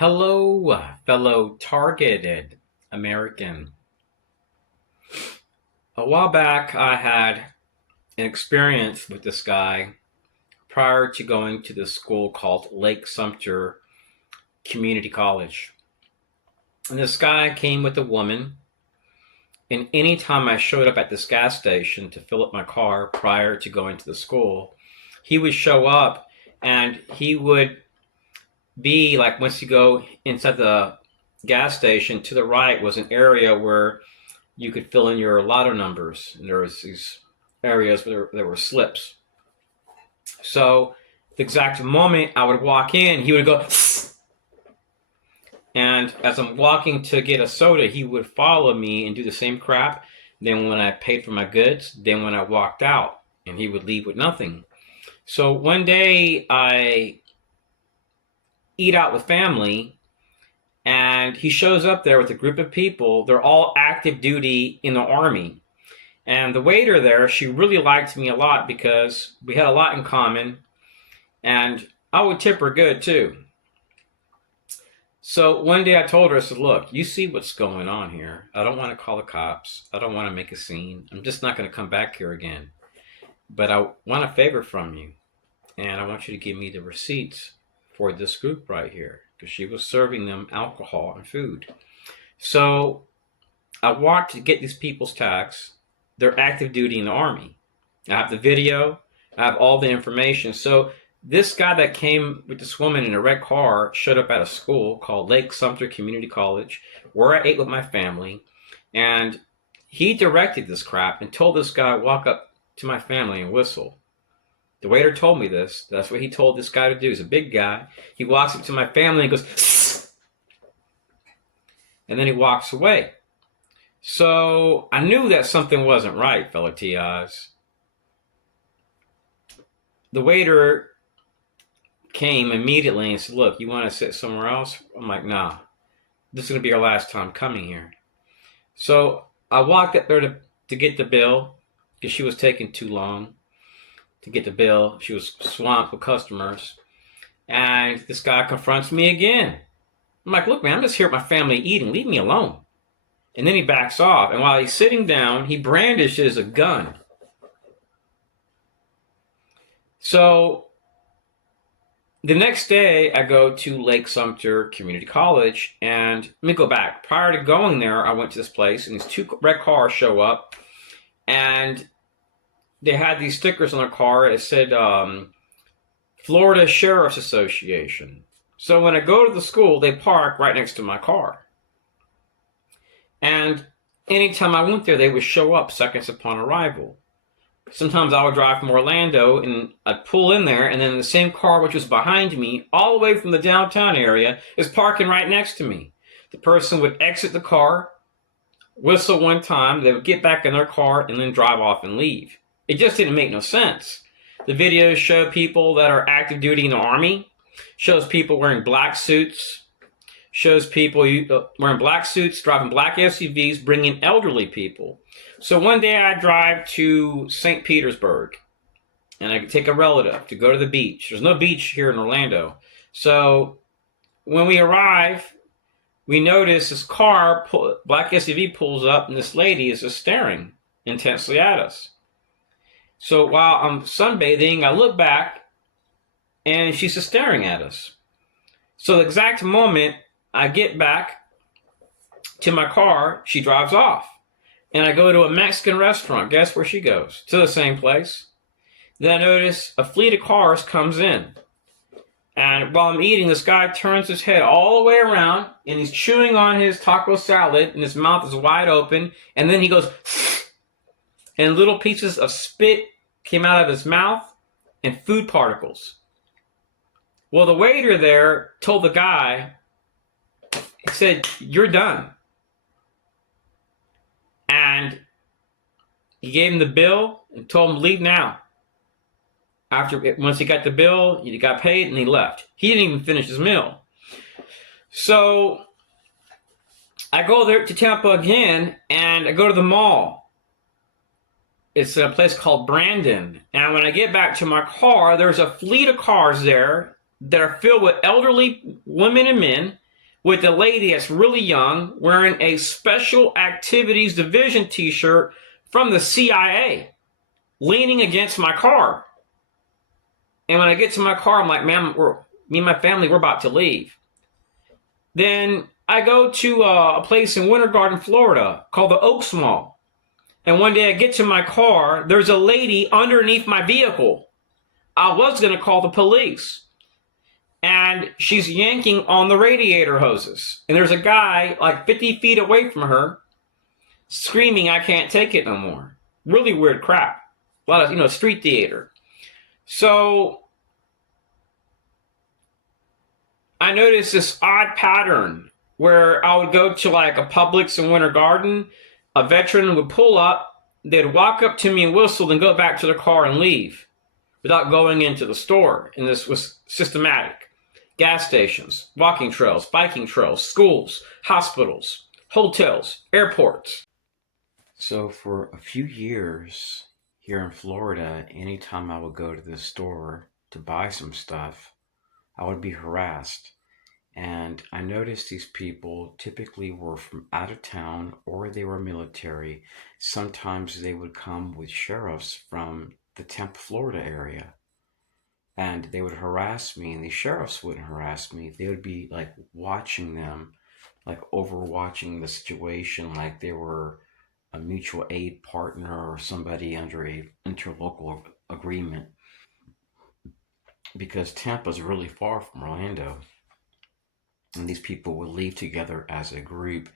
Hello, fellow targeted American. A while back, I had an experience with this guy prior to going to this school called Lake Sumter Community College. And this guy came with a woman, and anytime I showed up at this gas station to fill up my car prior to going to the school, he would show up and he would be like, once you go inside the gas station, to the right was an area where you could fill in your lotto numbers, and there was these areas where there were slips. So the exact moment I would walk in, he would go, and as I'm walking to get a soda, he would follow me and do the same crap. Then when I paid for my goods, then when I walked out, and he would leave with nothing. So one day I eat out with family, and he shows up there with a group of people. They're all active duty in the Army. And the waiter there, she really liked me a lot because we had a lot in common. And I would tip her good too. So one day I told her, I said, look, you see what's going on here. I don't want to call the cops. I don't want to make a scene. I'm just not going to come back here again. But I want a favor from you. And I want you to give me the receipts for this group right here, because she was serving them alcohol and food. So I walked to get these people's tax. They're active duty in the Army. I have the video. I have all the information. So this guy that came with this woman in a red car showed up at a school called Lake Sumter Community College, where I ate with my family. And he directed this crap and told this guy, walk up to my family and whistle. The waiter told me this. That's what he told this guy to do. He's a big guy. He walks up to my family and goes, Sss! And then he walks away. So I knew that something wasn't right, fellow TIs. The waiter came immediately and said, look, you want to sit somewhere else? I'm like, nah, this is going to be our last time coming here. So I walked up there to get the bill because she was taking too long to get the bill. She was swamped with customers. And this guy confronts me again. I'm like, look, man, I'm just here with my family eating. Leave me alone. And then he backs off. And while he's sitting down, he brandishes a gun. So the next day, I go to Lake Sumter Community College. And let me go back. Prior to going there, I went to this place, and these two red cars show up. And they had these stickers on their car. It said Florida Sheriff's Association. So when I go to the school, they park right next to my car. And anytime I went there, they would show up seconds upon arrival. Sometimes I would drive from Orlando and I'd pull in there, and then the same car which was behind me, all the way from the downtown area, is parking right next to me. The person would exit the car, whistle one time, they would get back in their car, and then drive off and leave. It just didn't make no sense. The videos show people that are active duty in the Army, shows people wearing black suits, shows people wearing black suits, driving black SUVs, bringing elderly people. So one day I drive to St. Petersburg, and I take a relative to go to the beach. There's no beach here in Orlando. So when we arrive, we notice this car, black SUV pulls up, and this lady is just staring intensely at us. So while I'm sunbathing, I look back, and she's just staring at us. So the exact moment I get back to my car, she drives off. And I go to a Mexican restaurant. Guess where she goes? To the same place. Then I notice a fleet of cars comes in. And while I'm eating, this guy turns his head all the way around, and he's chewing on his taco salad, and his mouth is wide open. And then he goes, and little pieces of spit came out of his mouth and food particles. Well, the waiter there told the guy, he said, you're done. And he gave him the bill and told him to leave now. Once he got the bill, he got paid, and he left. He didn't even finish his meal. So I go there to Tampa again, and I go to the mall. It's a place called Brandon. And when I get back to my car, there's a fleet of cars there that are filled with elderly women and men. with a lady that's really young wearing a Special Activities Division t-shirt from the CIA, leaning against my car. And when I get to my car, I'm like, man, me and my family, we're about to leave. Then I go to a place in Winter Garden, Florida called the Oaks Mall. And one day I get to my car, there's a lady underneath my vehicle. I was going to call the police. And she's yanking on the radiator hoses. And there's a guy like 50 feet away from her screaming, I can't take it no more. Really weird crap. A lot of, street theater. So I noticed this odd pattern where I would go to like a Publix in Winter Garden, a veteran would pull up, they'd walk up to me and whistle, then go back to their car and leave without going into the store. And this was systematic. Gas stations, walking trails, biking trails, schools, hospitals, hotels, airports. So for a few years here in Florida, anytime I would go to the store to buy some stuff, I would be harassed. And I noticed these people typically were from out of town or they were military. Sometimes they would come with sheriffs from the Tampa, Florida area. And they would harass me, and the sheriffs wouldn't harass me. They would be like watching them, like overwatching the situation, like they were a mutual aid partner or somebody under a interlocal agreement. Because Tampa's really far from Orlando, and these people would leave together as a group,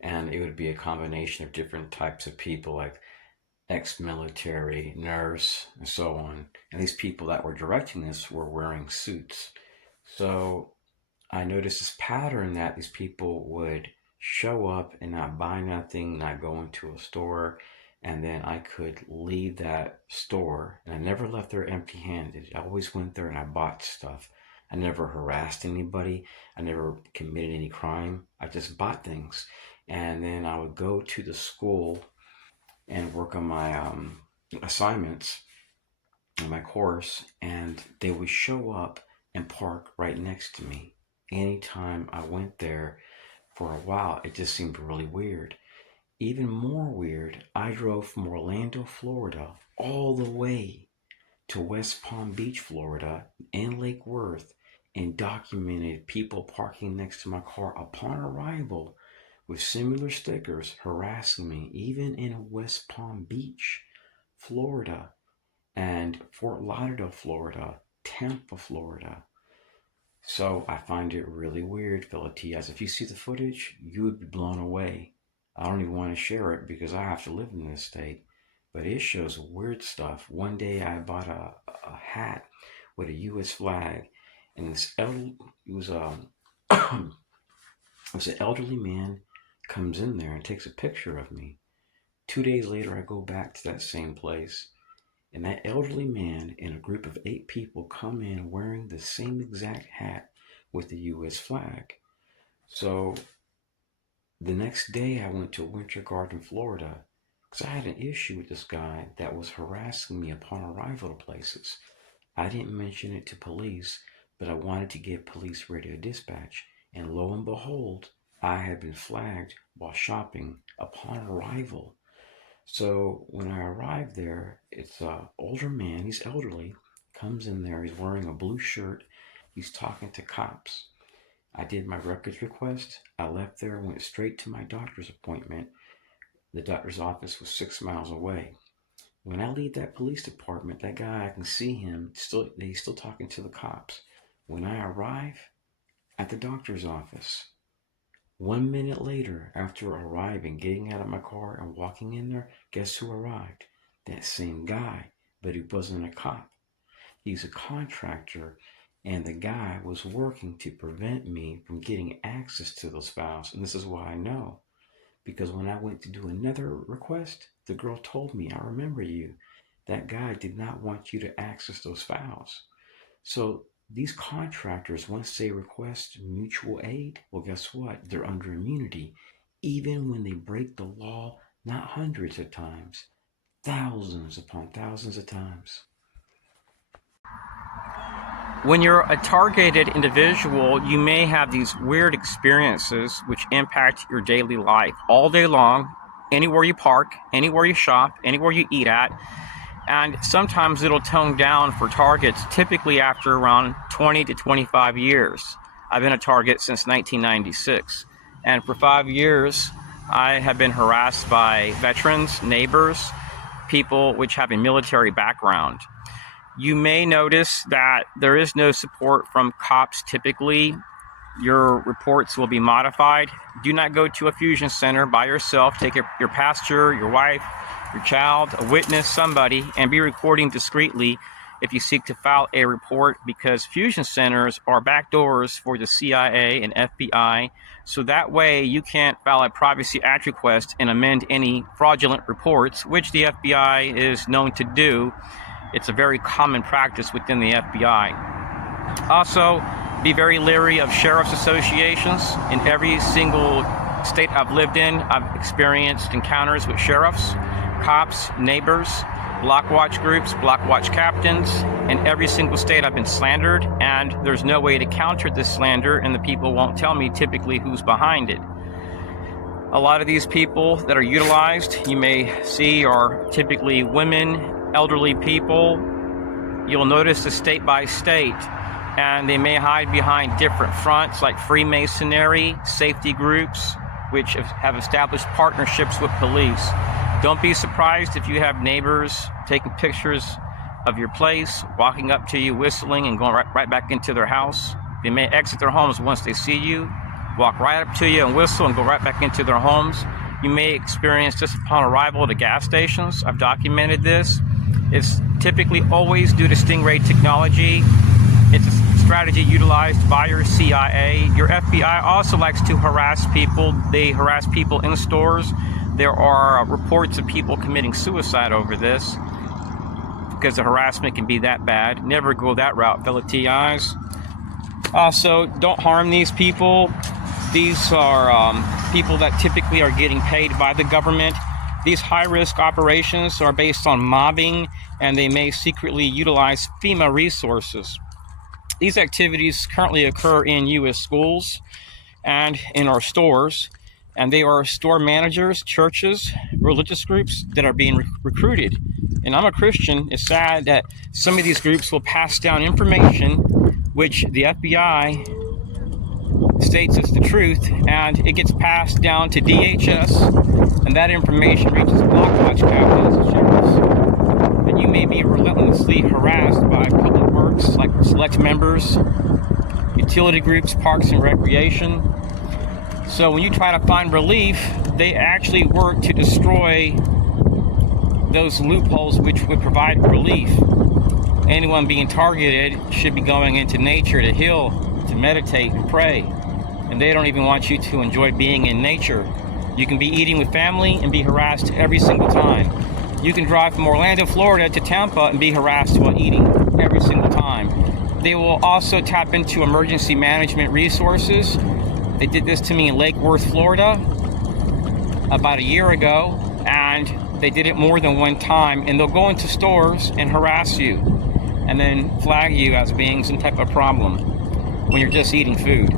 and it would be a combination of different types of people, like ex-military, nurse, and so on. And these people that were directing this were wearing suits. So I noticed this pattern that these people would show up and not buy nothing, not go into a store, and then I could leave that store, and I never left there empty-handed. I always went there and I bought stuff. I never harassed anybody. I never committed any crime. I just bought things. And then I would go to the school and work on my assignments in my course, and they would show up and park right next to me. Anytime I went there, for a while, it just seemed really weird. Even more weird, I drove from Orlando, Florida, all the way to West Palm Beach, Florida, and Lake Worth, and documented people parking next to my car upon arrival with similar stickers harassing me, even in West Palm Beach, Florida, and Fort Lauderdale, Florida, Tampa, Florida. So I find it really weird, Philatias. If you see the footage, you would be blown away. I don't even want to share it because I have to live in this state. But it shows weird stuff. One day I bought a hat with a U.S. flag, and it was it was an elderly man comes in there and takes a picture of me. 2 days later, I go back to that same place, and that elderly man and a group of 8 people come in wearing the same exact hat with the U.S. flag. So the next day, I went to Winter Garden, Florida, because I had an issue with this guy that was harassing me upon arrival to places. I didn't mention it to police, but I wanted to get police radio dispatch, and lo and behold, I had been flagged while shopping upon arrival. So when I arrived there, it's an older man, he's elderly, comes in there, he's wearing a blue shirt, he's talking to cops. I did my records request. I left there, went straight to my doctor's appointment. The doctor's office was 6 miles away. When I leave that police department, that guy, I can see him, he's still talking to the cops. When I arrive at the doctor's office, 1 minute later, after arriving, getting out of my car and walking in there, guess who arrived? That same guy, but he wasn't a cop. He's a contractor, and the guy was working to prevent me from getting access to those files. And this is why I know. Because when I went to do another request, the girl told me, I remember you. That guy did not want you to access those files. So these contractors, once they request mutual aid, well, guess what? They're under immunity. Even when they break the law, not hundreds of times, thousands upon thousands of times. When you're a targeted individual, you may have these weird experiences which impact your daily life all day long, anywhere you park, anywhere you shop, anywhere you eat at. And sometimes it'll tone down for targets, typically after around 20 to 25 years. I've been a target since 1996. And for 5 years, I have been harassed by veterans, neighbors, people which have a military background. You may notice that there is no support from cops typically. Your reports will be modified. Do not go to a fusion center by yourself. Take your pastor, your wife, your child, a witness, somebody, and be recording discreetly if you seek to file a report, because fusion centers are backdoors for the CIA and FBI. So that way you can't file a Privacy Act request and amend any fraudulent reports, which the FBI is known to do. It's a very common practice within the FBI. Also, be very leery of sheriff's associations. In every single state I've lived in, I've experienced encounters with sheriffs, cops, neighbors, block watch groups, block watch captains. In every single state I've been slandered, and there's no way to counter this slander, and the people won't tell me typically who's behind it. A lot of these people that are utilized, you may see, are typically women, elderly people. You'll notice the state by state, and they may hide behind different fronts like Freemasonry, safety groups, which have established partnerships with police. Don't be surprised if you have neighbors taking pictures of your place, walking up to you, whistling, and going right back into their house. They may exit their homes once they see you, walk right up to you and whistle and go right back into their homes. You may experience this upon arrival at gas stations. I've documented this. It's typically always due to stingray technology. It's a strategy utilized by your CIA. Your FBI also likes to harass people. They harass people in stores. There are reports of people committing suicide over this because the harassment can be that bad. Never go that route, fellow TIs. Also, don't harm these people. These are people that typically are getting paid by the government. These high-risk operations are based on mobbing, and they may secretly utilize FEMA resources. These activities currently occur in U.S. schools and in our stores, and they are store managers, churches, religious groups that are being recruited. And I'm a Christian. It's sad that some of these groups will pass down information which the FBI states is the truth, and it gets passed down to DHS, and that information reaches block watch captains and sheriffs. And you may be relentlessly harassed by public works like select members, utility groups, parks and recreation. So when you try to find relief, they actually work to destroy those loopholes which would provide relief. Anyone being targeted should be going into nature to heal, to meditate and pray. And they don't even want you to enjoy being in nature. You can be eating with family and be harassed every single time. You can drive from Orlando, Florida to Tampa and be harassed while eating every single time. They will also tap into emergency management resources. They did this to me in Lake Worth, Florida about a year ago, and they did it more than one time. And they'll go into stores and harass you and then flag you as being some type of problem when you're just eating food.